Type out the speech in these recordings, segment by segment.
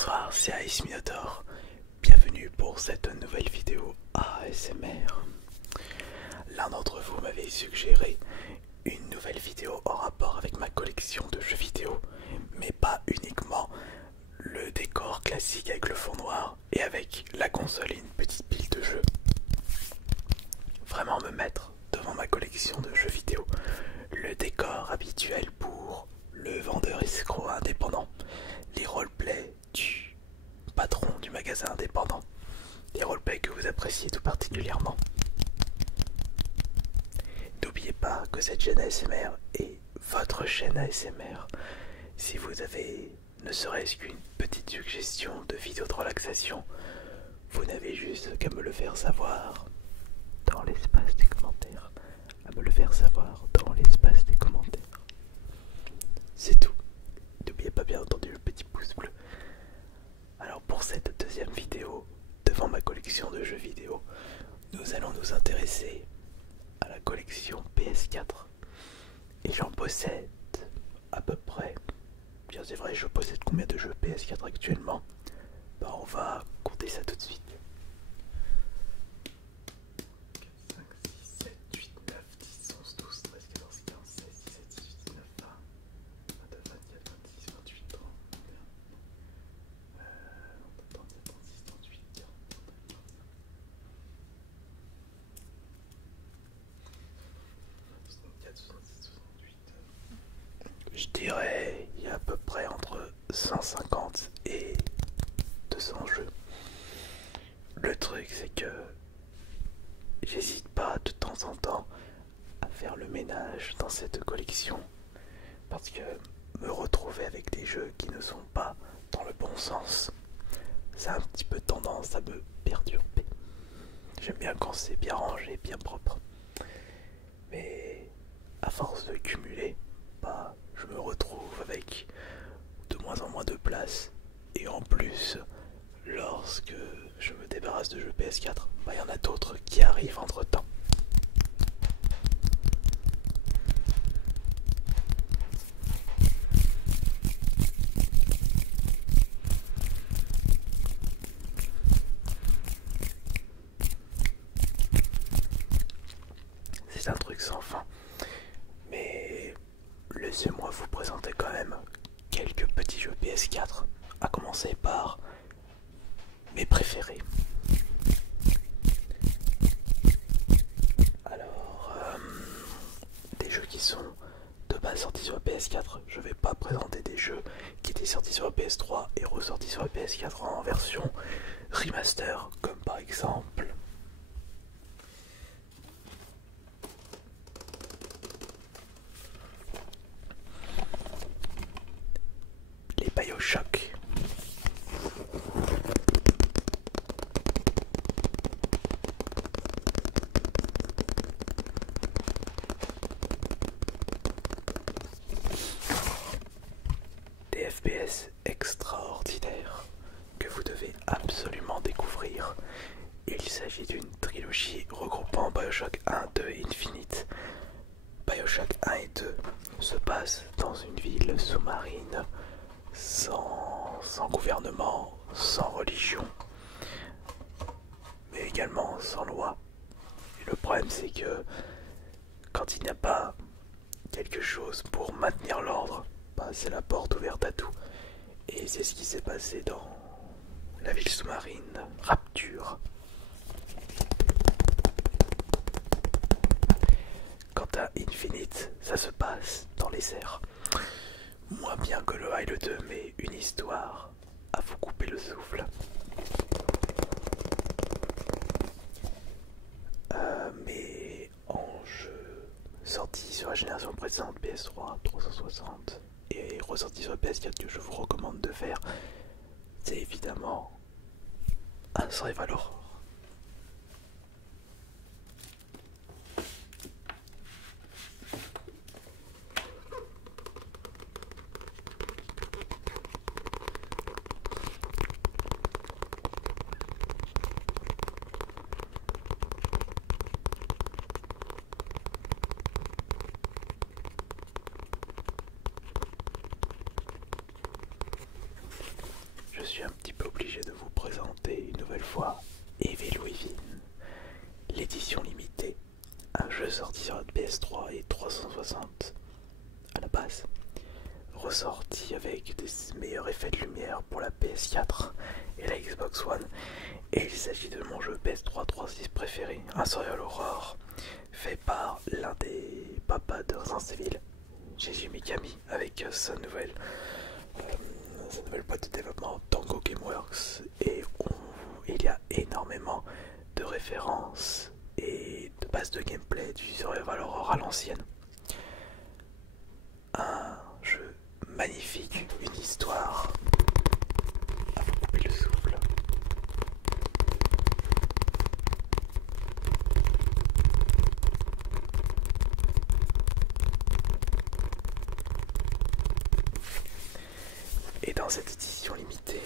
Bonsoir, c'est Ice Minotaur. Bienvenue pour cette nouvelle vidéo ASMR. L'un d'entre vous m'avait suggéré une nouvelle vidéo en rapport avec ma collection de jeux vidéo, mais pas uniquement le décor classique avec le fond noir et avec la console et une petite pile de jeux. Vraiment me mettre devant ma collection de jeux vidéo, le décor habituel pour le vendeur escroc indépendant, les roleplays du patron du magasin indépendant, des roleplays que vous appréciez tout particulièrement. N'oubliez pas que cette chaîne ASMR est votre chaîne ASMR. Si vous avez ne serait-ce qu'une petite suggestion de vidéo de relaxation, vous n'avez juste qu'à me le faire savoir dans l'espace des commentaires. À me le faire savoir dans l'espace des commentaires. C'est tout. N'oubliez pas bien entendu le petit pouce bleu. Alors pour cette deuxième vidéo, devant ma collection de jeux vidéo, nous allons nous intéresser à la collection PS4. Et j'en possède à peu près. Bien c'est vrai, je possède combien de jeux PS4 actuellement? Bah on va compter ça tout de suite. 4, 5, 6, 7, 8, 9, 10, 11, 12, 13, 14, 15, 16, 17, 18, 19, 20, 22, 24, 26, 28, 30, 36, 38, 40, 64, 66, 68. Je dirais il y a à peu près entre 150 et 200 jeux. Le truc c'est que j'hésite pas de temps en temps à faire le ménage dans cette collection parce que me retrouver avec des jeux qui ne sont pas dans le bon sens, ça a un petit peu tendance à me perturber. J'aime bien quand c'est bien rangé, bien propre. Mais à force de cumuler, bah, je me retrouve avec de moins en moins de place. Et en plus, lorsque je me débarrasse de jeux PS4, bah, y en a d'autres qui arrivent entre temps. C'est un truc sans fin. Mais laissez-moi vous présenter quand même quelques petits jeux PS4, à commencer par mes préférés. Alors, des jeux qui sont de base sortis sur la PS4, je vais pas présenter des jeux qui étaient sortis sur la PS3 et ressortis sur la PS4 en version remaster, comme par exemple les BioShock. Des FPS extraordinaires que vous devez absolument découvrir. Il s'agit d'une trilogie regroupant BioShock 1, 2 et Infinite. BioShock 1 et 2 se passent dans une ville sous-marine sans gouvernement, sans religion, mais également sans loi. Et le problème c'est que quand il n'y a pas quelque chose pour maintenir l'ordre, bah, c'est la porte ouverte à tout. Et c'est ce qui s'est passé dans la ville sous-marine Rapture. Quant à Infinite, ça se passe dans les airs. Moins bien que le 1 et le 2, mais une histoire à vous couper le souffle. Mais en jeu sorti sur la génération précédente PS3 360 et ressorti sur la PS4 que je vous recommande de faire, c'est évidemment un Survival Horror. Je suis un fois Evil Within, l'édition limitée, un jeu sorti sur la PS3 et 360 à la base, ressorti avec des meilleurs effets de lumière pour la PS4 et la Xbox One, et il s'agit de mon jeu PS3 3.6 préféré, un survival horror fait par l'un des papas de Resident Evil, Shinji Mikami, avec sa nouvelle boîte de développement Tango Gameworks, et il y a énormément de références et de bases de gameplay du survival horror à l'ancienne. Un jeu magnifique, une histoire à vous couper le souffle. Et dans cette édition limitée,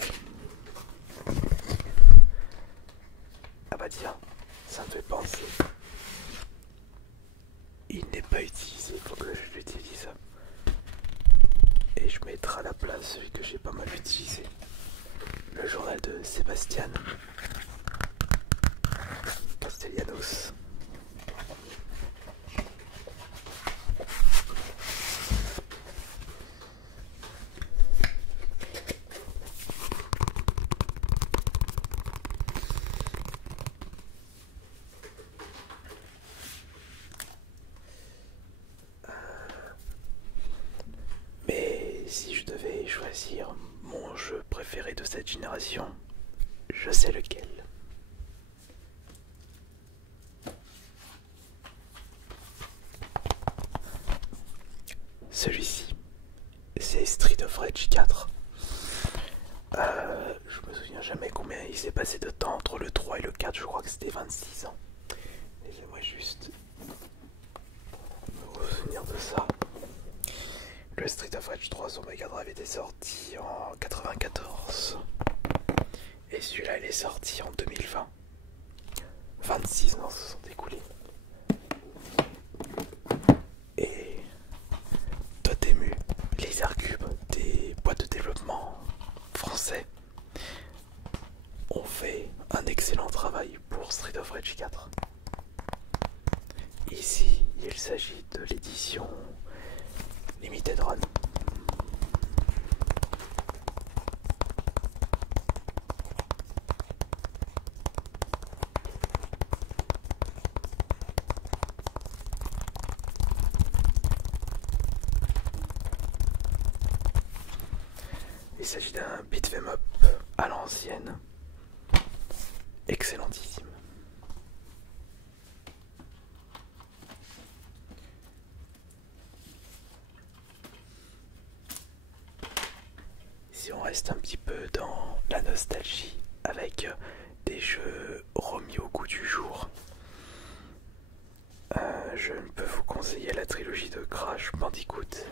ah bah tiens, ça me fait penser, il n'est pas utilisé, il faut que je l'utilise. Et je mettrai à la place celui que j'ai pas mal utilisé, le journal de Sébastien Castellanos. Mais si je devais choisir mon jeu préféré de cette génération, je sais lequel. Celui-ci, c'est Street of Rage 4. Je me souviens jamais combien il s'est passé de temps entre le 3 et le 4, je crois que c'était 26 ans. Laissez-moi juste me souvenir de ça. Le Street of Rage 3 sur Mega Drive était sorti en 94. Et celui-là, il est sorti en 2020. 26 ans se sont écoulés. Et Dotemu, Lizardcube, des boîtes de développement français, ont fait un excellent travail pour Street of Rage 4. Ici, il s'agit de l'édition Limited Run. Il s'agit d'un beat'em up à l'ancienne, excellentissime. Si on reste un petit peu dans la nostalgie avec des jeux remis au goût du jour, je peux vous conseiller la trilogie de Crash Bandicoot,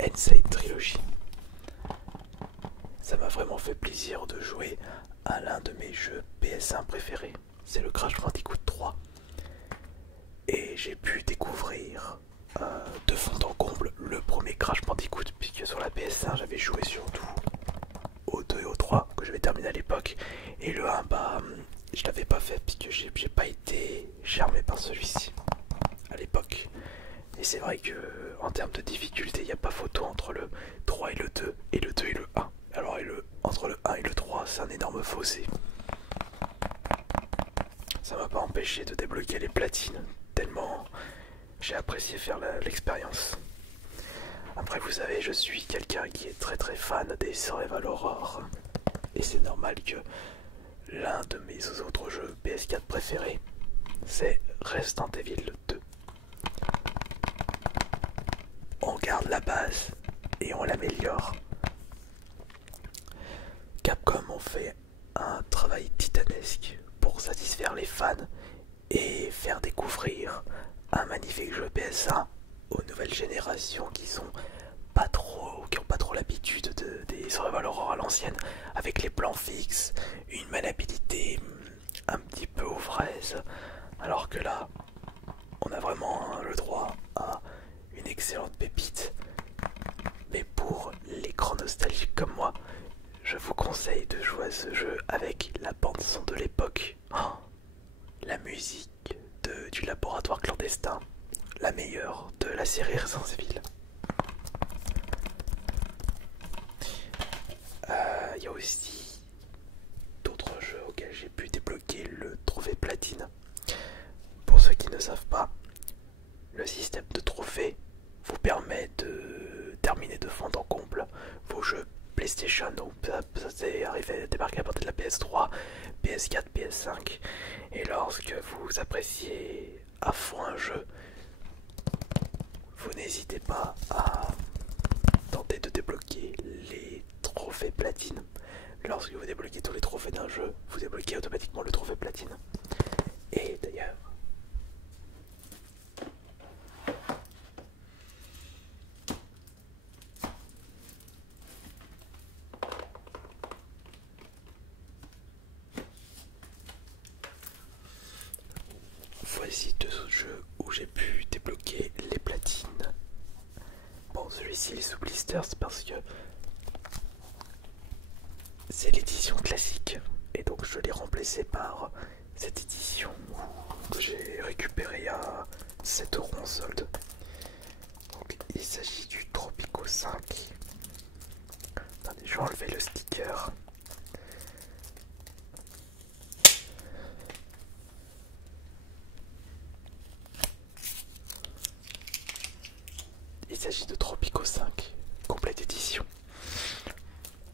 Insane Trilogy. Ça m'a vraiment fait plaisir de jouer à l'un de mes jeux PS1 préférés, c'est le Crash Bandicoot 3. Et j'ai pu découvrir de fond en comble le premier Crash Bandicoot, puisque sur la PS1 j'avais joué surtout au 2 et au 3 que j'avais terminé à l'époque, et le 1 bah je l'avais pas fait puisque j'ai pas été charmé par celui-ci à l'époque. Et c'est vrai que en termes de difficulté il n'y a pas photo entre le 3 et le 2 et le 2 et le 1. Alors entre le 1 et le 3 c'est un énorme fossé. Ça m'a pas empêché de débloquer les platines, tellement j'ai apprécié faire l'expérience. Après vous savez, je suis quelqu'un qui est très fan des survival horror, et c'est normal que l'un de mes autres jeux PS4 préférés, c'est Resident Evil 2. On garde la base et on l'améliore. Capcom ont fait un travail titanesque pour satisfaire les fans et faire découvrir un magnifique jeu PS1 aux nouvelles générations qui ont pas trop l'habitude des survival horror à l'ancienne, avec les plans fixes, une maniabilité un petit peu aux fraises, alors que là on a vraiment le droit à une excellente pépite. Mais pour les grands nostalgiques comme moi, je vous conseille de jouer à ce jeu avec la bande son Célestin, la meilleure de la série Resident Evil. Il y a aussi d'autres jeux auxquels j'ai pu débloquer le trophée platine. Pour ceux qui ne savent pas, le système de trophée vous permet de terminer de fond en comble vos jeux PlayStation. Donc ça s'est arrivé à débarquer à partir de la PS3, PS4, PS5. Et lorsque vous appréciez à fond un jeu, vous n'hésitez pas à tenter de débloquer les trophées platine. Lorsque vous débloquez tous les trophées d'un jeu, vous débloquez automatiquement le trophée platine. Et d'ailleurs, voici deux autres jeux où j'ai pu débloquer les platines. Bon, celui-ci est sous blisters parce que c'est l'édition classique. Et donc je l'ai remplacé par cette édition que j'ai récupérée à 7 € en solde. Donc il s'agit du Tropico 5. Attendez, je vais enlever le sticker. Il s'agit de Tropico 5, complète édition.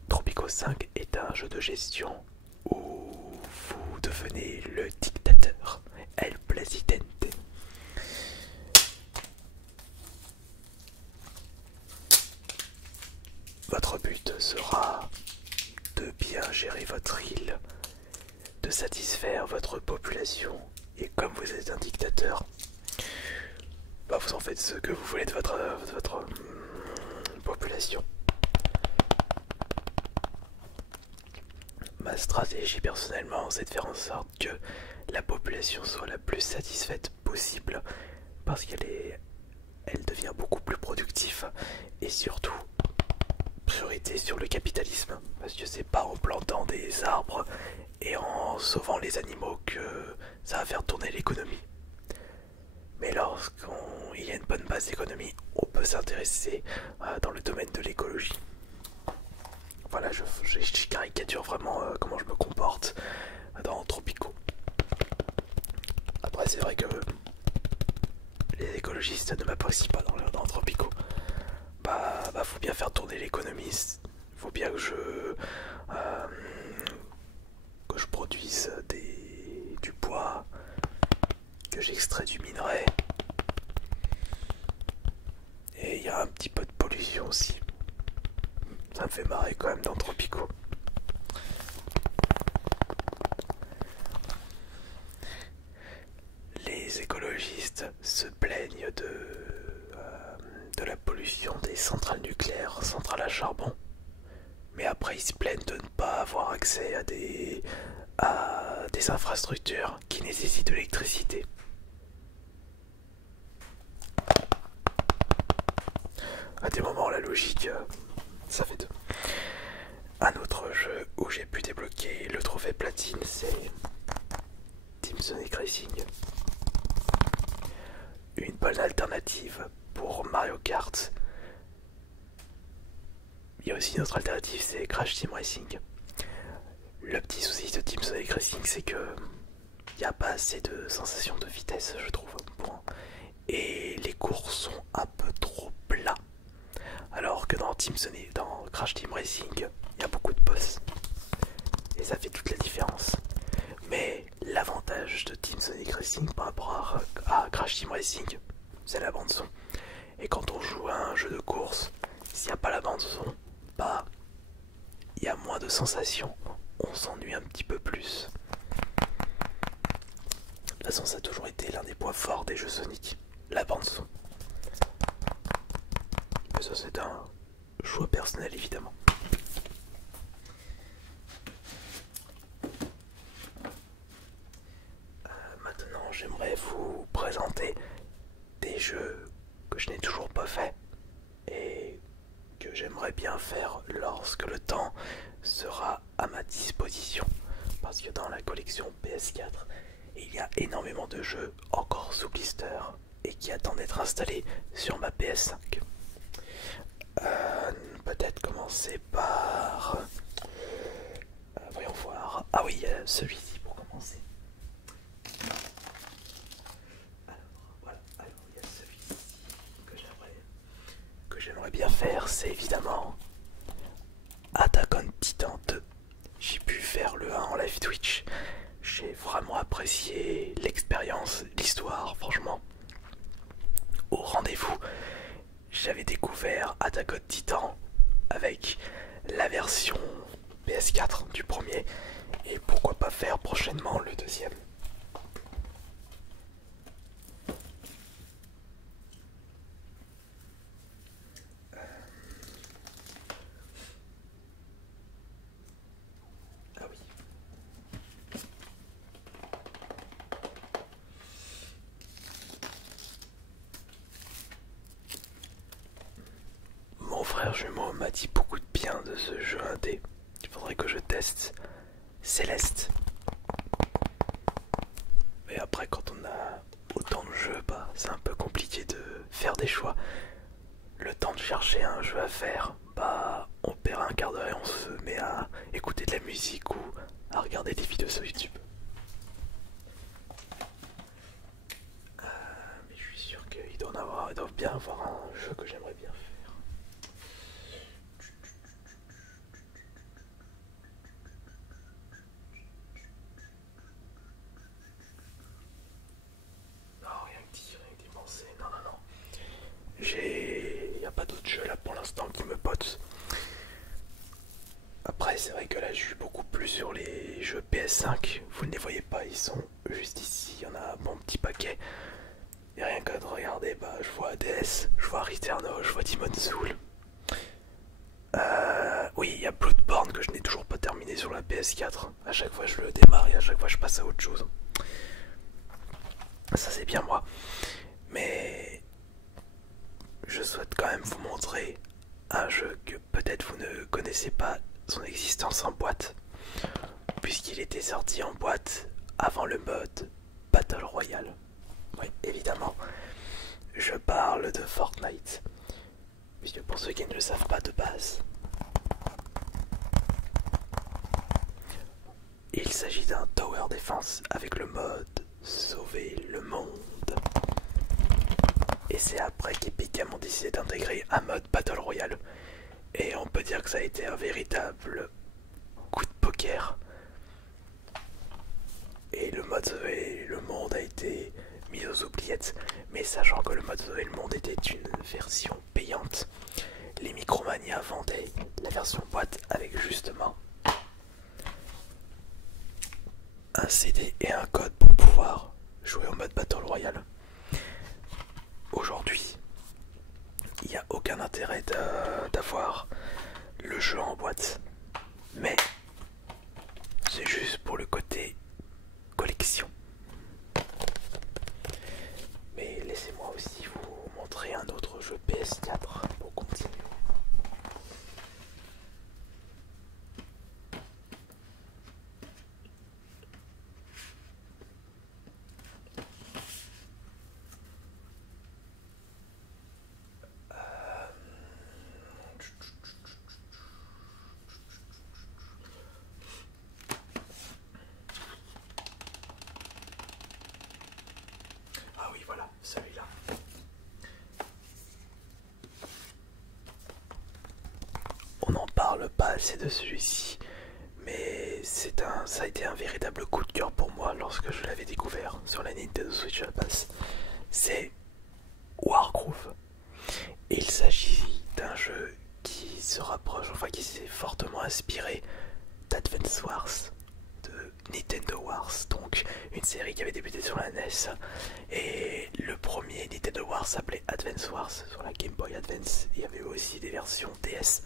Tropico 5 est un jeu de gestion où vous devenez le dictateur, El Presidente. Votre but sera de bien gérer votre île, de satisfaire votre population, et comme vous êtes un dictateur, bah vous en faites ce que vous voulez de votre population. Ma stratégie personnellement, c'est de faire en sorte que la population soit la plus satisfaite possible, parce elle devient beaucoup plus productive, et surtout priorité sur le capitalisme, parce que c'est pas en plantant des arbres et en sauvant les animaux que ça va faire tourner l'économie. Mais lorsqu'il y a une bonne base d'économie, on peut s'intéresser dans le domaine de l'écologie. Voilà, je caricature vraiment comment je me comporte dans Tropico. Après, c'est vrai que les écologistes ne m'apprécient pas dans Tropico. Bah, faut bien faire tourner l'économie. Faut bien que je produise du bois, que j'extrais du minerai. Et il y a un petit peu de pollution aussi. Ça me fait marrer quand même dans Tropico. Les écologistes se plaignent de la pollution des centrales nucléaires, centrales à charbon. Mais après ils se plaignent de ne pas avoir accès à des infrastructures qui nécessitent de l'électricité. À des moments, la logique, ça fait deux. Un autre jeu où j'ai pu débloquer le trophée platine, c'est Team Sonic Racing. Une bonne alternative pour Mario Kart. Il y a aussi une autre alternative, c'est Crash Team Racing. Le petit souci de Team Sonic Racing, c'est que il n'y a pas assez de sensation de vitesse, je trouve. Bon. Et les courses sont un peu trop plats. Alors que dans Crash Team Racing, il y a beaucoup de boss. Et ça fait toute la différence. Mais l'avantage de Team Sonic Racing par rapport à Crash Team Racing, c'est la bande son. Et quand on joue à un jeu de course, s'il n'y a pas la bande son, bah, il y a moins de sensations. On s'ennuie un petit peu plus. De toute façon, ça a toujours été l'un des points forts des jeux Sonic, la bande son. Mais ça, c'est un choix personnel, évidemment. Maintenant, j'aimerais vous présenter des jeux que je n'ai toujours pas fait et que j'aimerais bien faire lorsque le temps sera à ma disposition. Parce que dans la collection PS4, il y a énormément de jeux encore sous blister et qui attend d'être installé sur ma PS5. Peut-être commencer par... voyons voir. Ah oui, celui-ci pour commencer. Alors, voilà. Alors, il y a celui-ci que j'aimerais bien faire. C'est évidemment Attack on Titan 2. J'ai pu faire le 1 en live Twitch. J'ai vraiment apprécié l'expérience, l'histoire, franchement. Au rendez-vous, j'avais découvert Attack on Titan avec la version PS4 du premier. Et pourquoi pas faire prochainement le deuxième. Ah oui. Mon frère jumeau m'a dit beaucoup de bien de ce jeu indé. Il faudrait que je teste Céleste. Mais après, quand on a autant de jeux, bah, c'est un peu compliqué de faire des choix. Le temps de chercher un jeu à faire, bah, on perd un quart d'heure et on se met à écouter de la musique ou à regarder des vidéos sur YouTube. Mais je suis sûr qu'ils doivent bien avoir un jeu que j'aimerais bien faire. Non, rien que d'y penser. Non, non, non. Il n'y a pas d'autres jeux là pour l'instant qui me potent. Après, c'est vrai que là, je suis beaucoup plus sur les jeux PS5. Vous ne les voyez pas, ils sont juste ici. Il y en a un bon petit paquet. Et rien que de regarder, bah, je vois Hades, je vois Returnal, je vois Demon's Soul. Oui, il y a Bloodborne que je n'ai toujours pas terminé sur la PS4. À chaque fois, je le démarre et à chaque fois, je passe à autre chose. Ça, c'est bien moi. Mais je souhaite quand même vous montrer un jeu que peut-être vous ne connaissez pas son existence en boîte, puisqu'il était sorti en boîte avant le mode Battle Royale. Oui, évidemment, je parle de Fortnite, puisque pour ceux qui ne le savent pas de base, il s'agit d'un Tower Defense avec le mode Sauver le monde. Et c'est après qu'Epic Games ont décidé d'intégrer un mode Battle Royale. Et on peut dire que ça a été un véritable coup de poker. Et le mode Sauver le monde a été mis aux oubliettes. Mais sachant que le mode Sauver le monde était une version payante, les Micromania vendaient la version boîte avec justement un CD et un code pour pouvoir jouer au mode Battle Royale. Aujourd'hui, il n'y a aucun intérêt d'avoir le jeu en boîte, mais c'est juste pour le côté collection. Mais laissez-moi aussi vous montrer un autre jeu PS4 pour continuer. Ah oui, voilà, celui-là. On n'en parle pas assez de celui-ci, mais ça a été un véritable coup de cœur pour moi lorsque je l'avais découvert sur la Nintendo Switch à la base. C'est Wargroove. Il s'agit d'un jeu qui se rapproche, enfin qui s'est fortement inspiré d'Advance Wars, de Nintendo Wars, donc une série qui avait débuté sur la NES. Et le premier Nintendo Wars s'appelait Advance Wars sur la Game Boy Advance. Il y avait aussi des versions DS.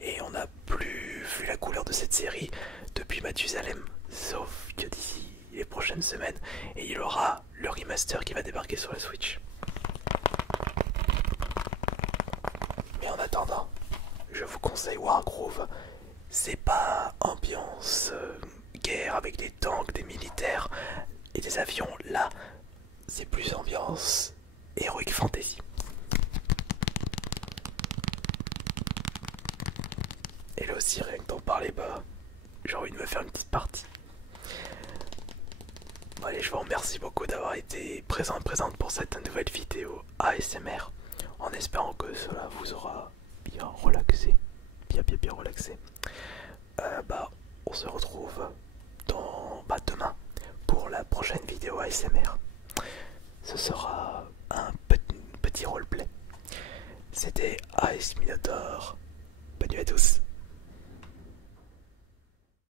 Et on n'a plus vu la couleur de cette série depuis Mathusalem, sauf que d'ici les prochaines semaines, et il y aura le remaster qui va débarquer sur la Switch. Mais en attendant, je vous conseille Wargroove. C'est pas ambiance guerre avec des tanks, des militaires et des avions. Là, c'est plus ambiance Heroic Fantasy. Et là aussi, rien que d'en parler, bah, j'ai envie de me faire une petite partie. Bon, allez, je vous remercie beaucoup d'avoir été présente pour cette nouvelle vidéo ASMR, en espérant que cela vous aura bien relaxé, bien relaxé. Bah, on se retrouve demain pour la prochaine vidéo ASMR. Ce sera un petit roleplay. C'était AS Minotaur. Bonne nuit à tous.